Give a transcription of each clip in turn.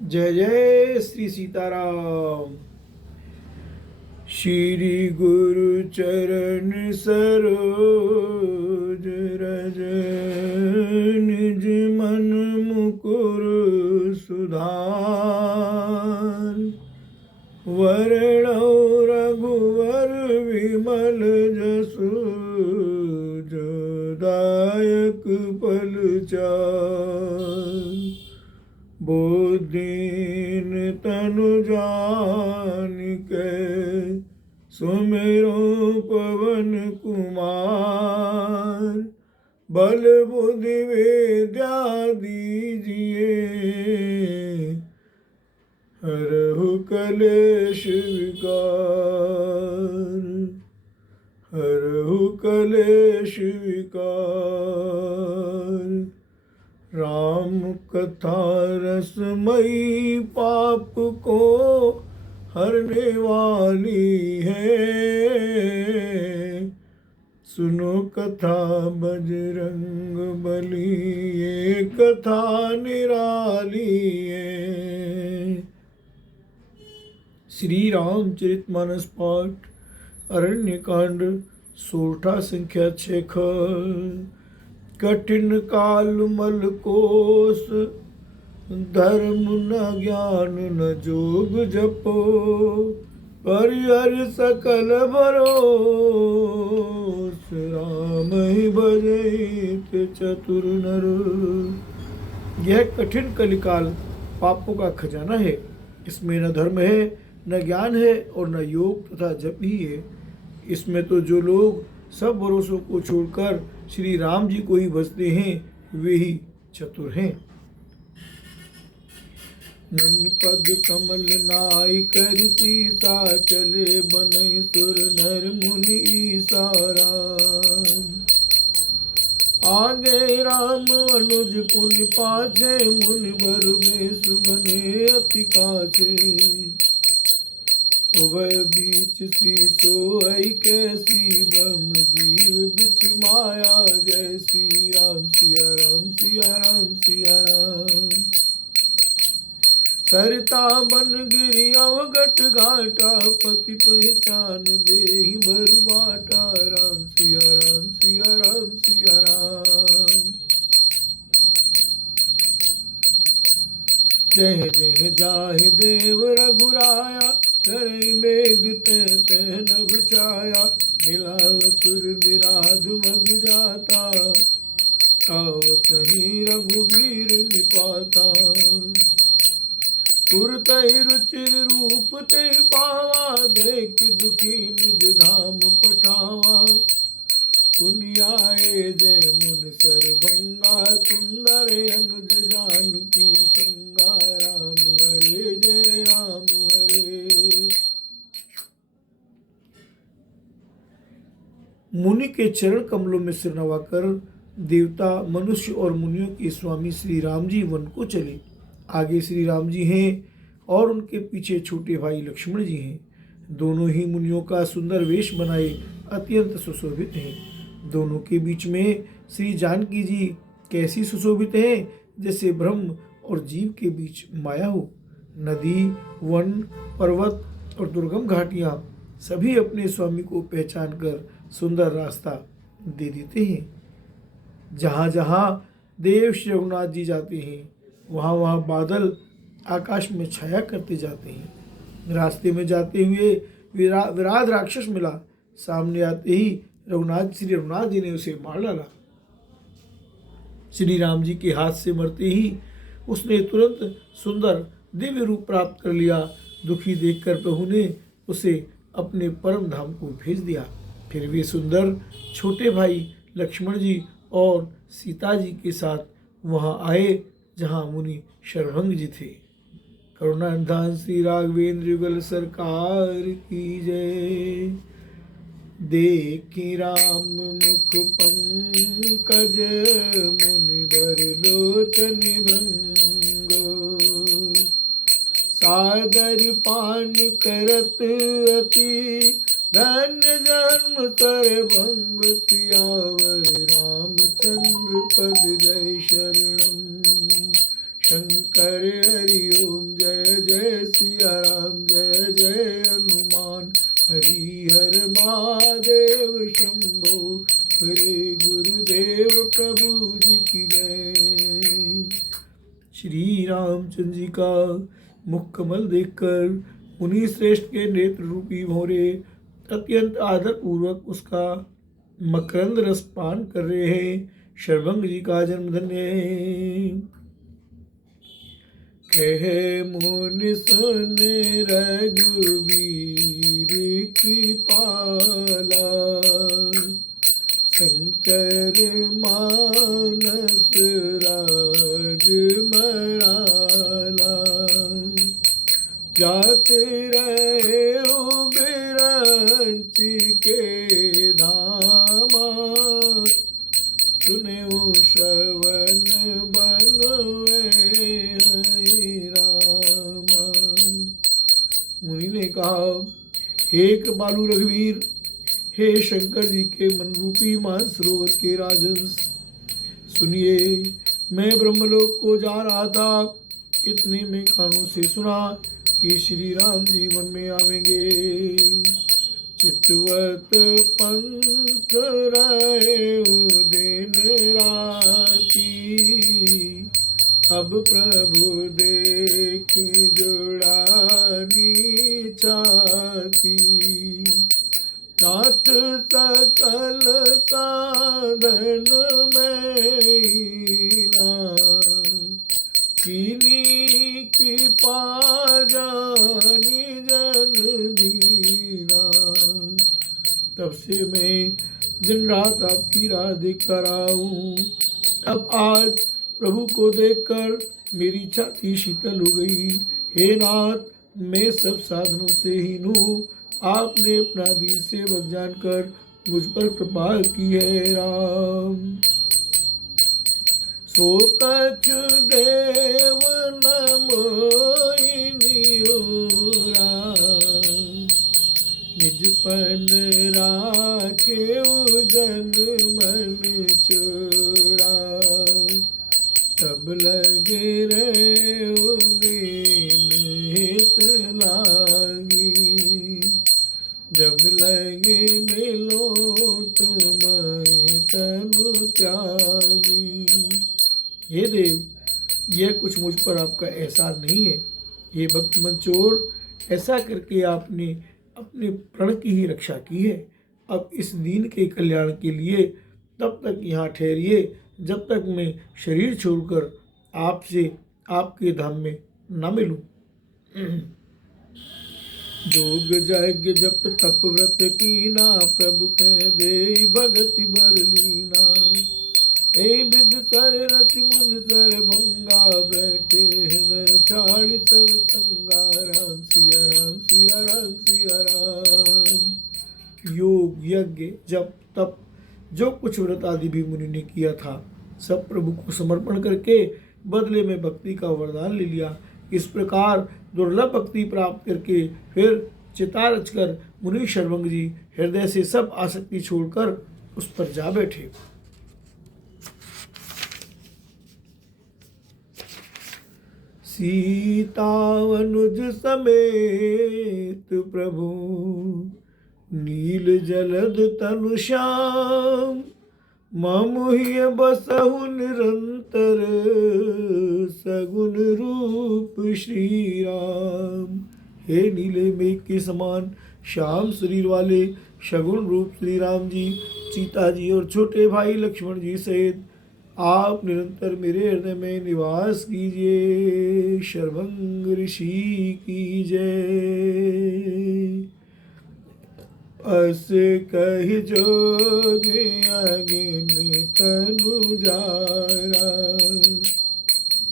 जय जय श्री सीताराम। श्री गुरु चरण सरोज रज, निज मन मुकुर सुधार। वरणौ रघुवर विमल जसु, जो दायक पल चार। बुद्धिन तनु जानिके, सुमिरो पवन कुमार। बल बुद्धि विद्या दीजिए, हरहु कलेश विकार। हरहु कलेश विकार। राम कथा रसमयी, पाप को हरने वाली है। सुनो कथा बजरंग बली, ये कथा निराली है। श्री रामचरितमानस पाठ, अरण्य कांड, सोरठा संख्या 6। कठिन काल मल कोस, धर्म न ज्ञान न जोग जपो। परिहर सकल भरोस, राम ही भजत चतुर नर। यह कठिन कलिकाल पापों का खजाना है। इसमें न धर्म है, न ज्ञान है और न योग तथा जप ही है। इसमें तो जो लोग सब भरोसों को छोड़कर श्री राम जी को ही भजते हैं, वे ही चतुर हैं। मुनि पद कमल नाई कर सीसा, चले बनै सुर नर मुनि ईसारा। आगे राम अनुज पुनि पाछे, मुनि बर बेस बने अति काछे। उभय बीच श्री सोई, कैसी ब्रह्म जीव बिच माया। जय श्री राम सिया राम सिया राम सिया राम। सरिता बन गिरि अवगट घाटा, पति पहचान देहि भर बाटा। राम सिया राम सिया राम सिया राम। जय जय जाहि देव रघुराया, करई मेघ तह नभ छाया। मिला असुर विराध मग जाता, आवत ही रघुवीर निपाता। पुरतहि रुचिर रूप ते पावा, देख दुखी निज धाम पठावा। पुनियाए जय मुन सरभंगा, सुंदर अनुज जानकी संगा। राम हरे जय राम हरे। मुनि के चरण कमलों में सिर नवाकर देवता, मनुष्य और मुनियों के स्वामी श्री राम जी वन को चले। आगे श्री राम जी हैं और उनके पीछे छोटे भाई लक्ष्मण जी हैं। दोनों ही मुनियों का सुंदर वेश बनाए अत्यंत सुशोभित हैं। दोनों के बीच में श्री जानकी जी कैसी सुशोभित हैं, जैसे ब्रह्म और जीव के बीच माया हो। नदी, वन, पर्वत और दुर्गम घाटियाँ सभी अपने स्वामी को पहचान कर सुंदर रास्ता दे देते हैं। जहाँ जहाँ देव श्री रघुनाथ जी जाते हैं, वहाँ वहाँ बादल आकाश में छाया करते जाते हैं। रास्ते में जाते हुए विराध राक्षस मिला। सामने आते ही श्री रघुनाथ जी ने उसे मार डाला। श्री राम जी के हाथ से मरते ही उसने तुरंत सुंदर दिव्य रूप प्राप्त कर लिया। दुखी देखकर प्रभु ने उसे अपने परम धाम को भेज दिया। फिर वे सुंदर छोटे भाई लक्ष्मण जी और सीता जी के साथ वहाँ आए जहाँ मुनि शरभंग जी थे। करुणा निधान श्री राघवेंद्र युगल सरकार की जय। देखी राम मुख पंकज, मुनि बर लोचन भृंग। सादर पान करत अति, धन्य जन्म सरभंग। सियावर रामचंद्र पद जय शरणम। शंकर हरि ओम सिया राम जय जय हनुमान। हरि हर महादेव शंभो, हरे गुरुदेव प्रभु जी की जय। श्री रामचंद्र जी का मुख कमल देखकर मुनि श्रेष्ठ के नेत्र रूपी भौरे अत्यंत आदर पूर्वक उसका मकरंद रस पान कर रहे हैं। शर्वंग जी का जन्म धन्य है। कहे मुनि सुन रघुवीर की पाला, शंकर मानस राज मराला। जात रहे हो बिरंच के धामा, सुने श्रवण बनवे रामा। मुनि ने कहा, हे कृपालु रघुवीर, हे शंकर जी के मन रूपी मानसरोवर के राजंस, सुनिए मैं ब्रह्मलोक को जा रहा था। इतने में कानों से सुना कि श्री राम जी वन में आवेंगे। चितवत पंथ रहे दिन राती, अब प्रभु देख जुड़ानी चाहती। नाथ सकल साधन में कीनी कृपा जानी जन दीना। तब से मैं दिन रात आपकी राह देखता रहा हूँ। अब आज प्रभु को देखकर मेरी छाती शीतल हो गई। हे नाथ, मैं सब साधनों से हीन हूँ। आपने अपना दीन सेवक जानकर मुझ पर कृपा की है राम। सो कछु देव न मोहिनियो राम, निज पन राखे जन मन चोरा। तब लगे रे दीन हित लागी, जब लगे मिलो तुम्हें तनु त्यागी। हे देव, यह कुछ मुझ पर आपका एहसान नहीं है। ये भक्त मंचोर, ऐसा करके आपने अपने प्रण की ही रक्षा की है। अब इस दीन के कल्याण के लिए तब तक यहाँ ठहरिए जब तक मैं शरीर छोड़कर आपसे आपके धाम में न मिलूं। जोग यज्ञ जप तप व्रत कीना, प्रभु कह दे भगति बर लीना। ए विद सर रति मुन सर भंगा, बैठे हृदय छाड़ सब संगा। राम सिया राम सिया राम सिया राम। योग यज्ञ जप तप जो कुछ व्रत आदि भी मुनि ने किया था, सब प्रभु को समर्पण करके बदले में भक्ति का वरदान ले लिया। इस प्रकार दुर्लभ भक्ति प्राप्त करके फिर चिता रचकर मुनि शर्वंग जी हृदय से सब आसक्ति छोड़कर उस पर जा बैठे। सीतावनुज समेत प्रभु, नील जलद तनु श्याम। ममुहिय बसहु निरंतर, सगुन रूप श्री राम। हे नीले मेघ के समान श्याम शरीर वाले सगुन रूप श्री राम जी, सीता जी और छोटे भाई लक्ष्मण जी सहित आप निरंतर मेरे हृदय में निवास कीजिए। शर्वंग ऋषि की जय। अस कहि जोगे अगिन तनु जारा,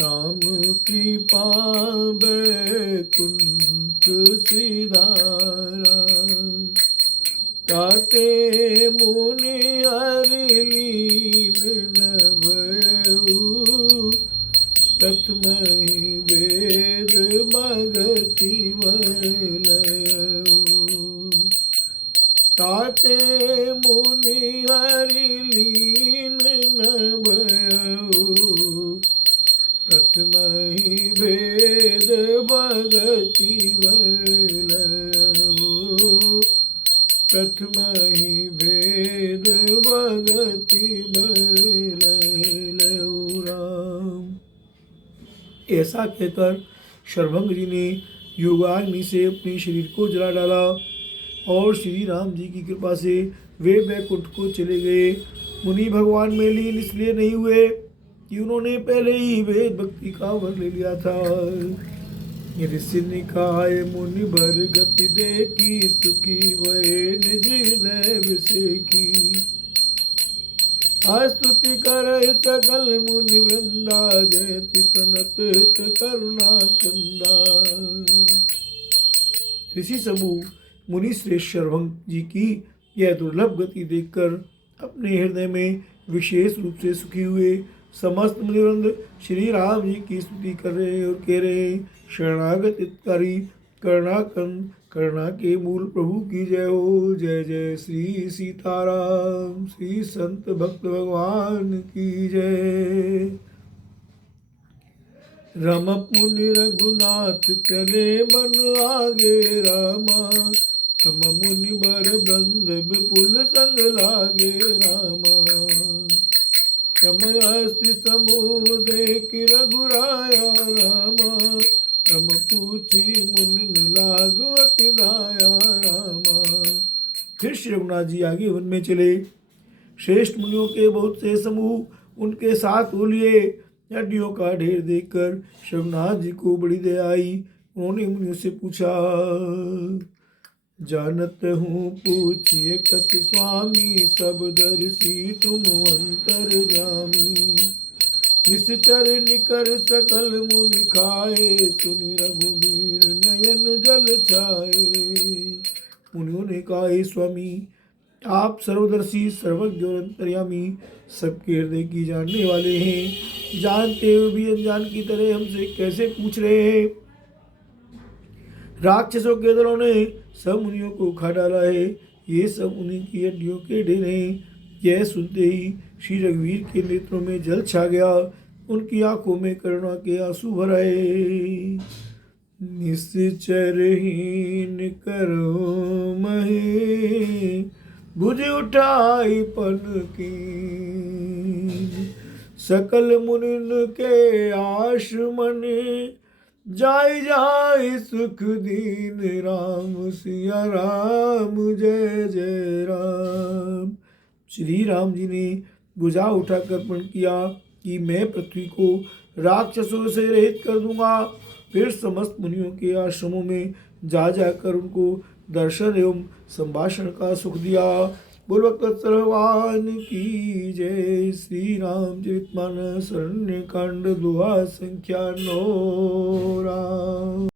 राम कृपा बैकुंठ सिधारा। ताते मुनि हरि लीन न भयउ, तत्महि वेद भगति वर लयउ। ताते मुनि हरि लीन न भयउ, तत्महि वेद भेद भगति बरलऊ, प्रथम ही भेद भगति बरलऊ राम। ऐसा कहकर शर्वंग जी ने योगाग्नि से अपने शरीर को जला डाला और श्री राम जी की कृपा से वे वैकुंठ को चले गए। मुनि भगवान में लीन इसलिए नहीं हुए कि उन्होंने पहले ही वेद भक्ति का वर ले लिया था। ऋषि निकाय मुनि भर गति देखी, सुखी वये निज हृदय विसेखी। स्तुति कर सकल मुनि वृंदा, जयति प्रणत करुणा कंदा। ऋषि समूह मुनि श्रेष्ठ शर्वंग जी की यह दुर्लभ गति देखकर अपने हृदय में विशेष रूप से सुखी हुए। समस्त मुनिवृंद श्री राम जी की स्तुति कर रहे और कह रहे, शरणागत हितकारी करुणाकंद करुणा के मूल प्रभु की जय हो। जय जय श्री सीताराम, श्री संत भक्त भगवान की जय। रमप मुनि रघुनाथ चले मन आगे रामा, रम मुनि बर बंद विपुल संग लागे रामा। रमस्ति समूह देख रघुराया रामा, रम पूछी मुनि लागु अति दाया रामा। फिर श्री रघुनाथ जी आगे वन में चले। श्रेष्ठ मुनियों के बहुत से समूह उनके साथ हो लिए। हड्डियों का ढेर देखकर श्री रघुनाथ जी को बड़ी दया आई। उन्होंने मुनियों से पूछा, जानत हूँ पूछिए कस स्वामी, सब दर्शी तुम अंतर्यामी। निश्चर निकर सकल मुनि खाए, सुनि रघुबीर नयन जल छाए। मुनियों ने कहा, हे स्वामी, आप सर्वदर्शी सर्वज्ञ और अंतर्यामी सबके हृदय की जानने वाले हैं। जानते हुए भी अनजान की तरह हमसे कैसे पूछ रहे हैं। राक्षसों के दलों ने सब मुनियों को खा डाला है। ये सब उन्हीं की हड्डियों के ढेर हैं। यह सुनते ही श्री रघुवीर के नेत्रों में जल छा गया। उनकी आंखों में करुणा के आंसू भर आए। निश्चरहीन करो महे, भुज उठाई पन की। सकल मुनिन के आश मने, जाय जाय सुख दीन राम। सिया राम जय जय राम। श्री राम जी ने भुजा उठाकर प्रण किया कि मैं पृथ्वी को राक्षसों से रहित कर दूंगा। फिर समस्त मुनियों के आश्रमों में जा जाकर उनको दर्शन एवं संभाषण का सुख दिया। बोल भक्तवत्सल भगवान की जय। श्री रामचरितमानस अरण्य कांड 2 संख्या 9 राम।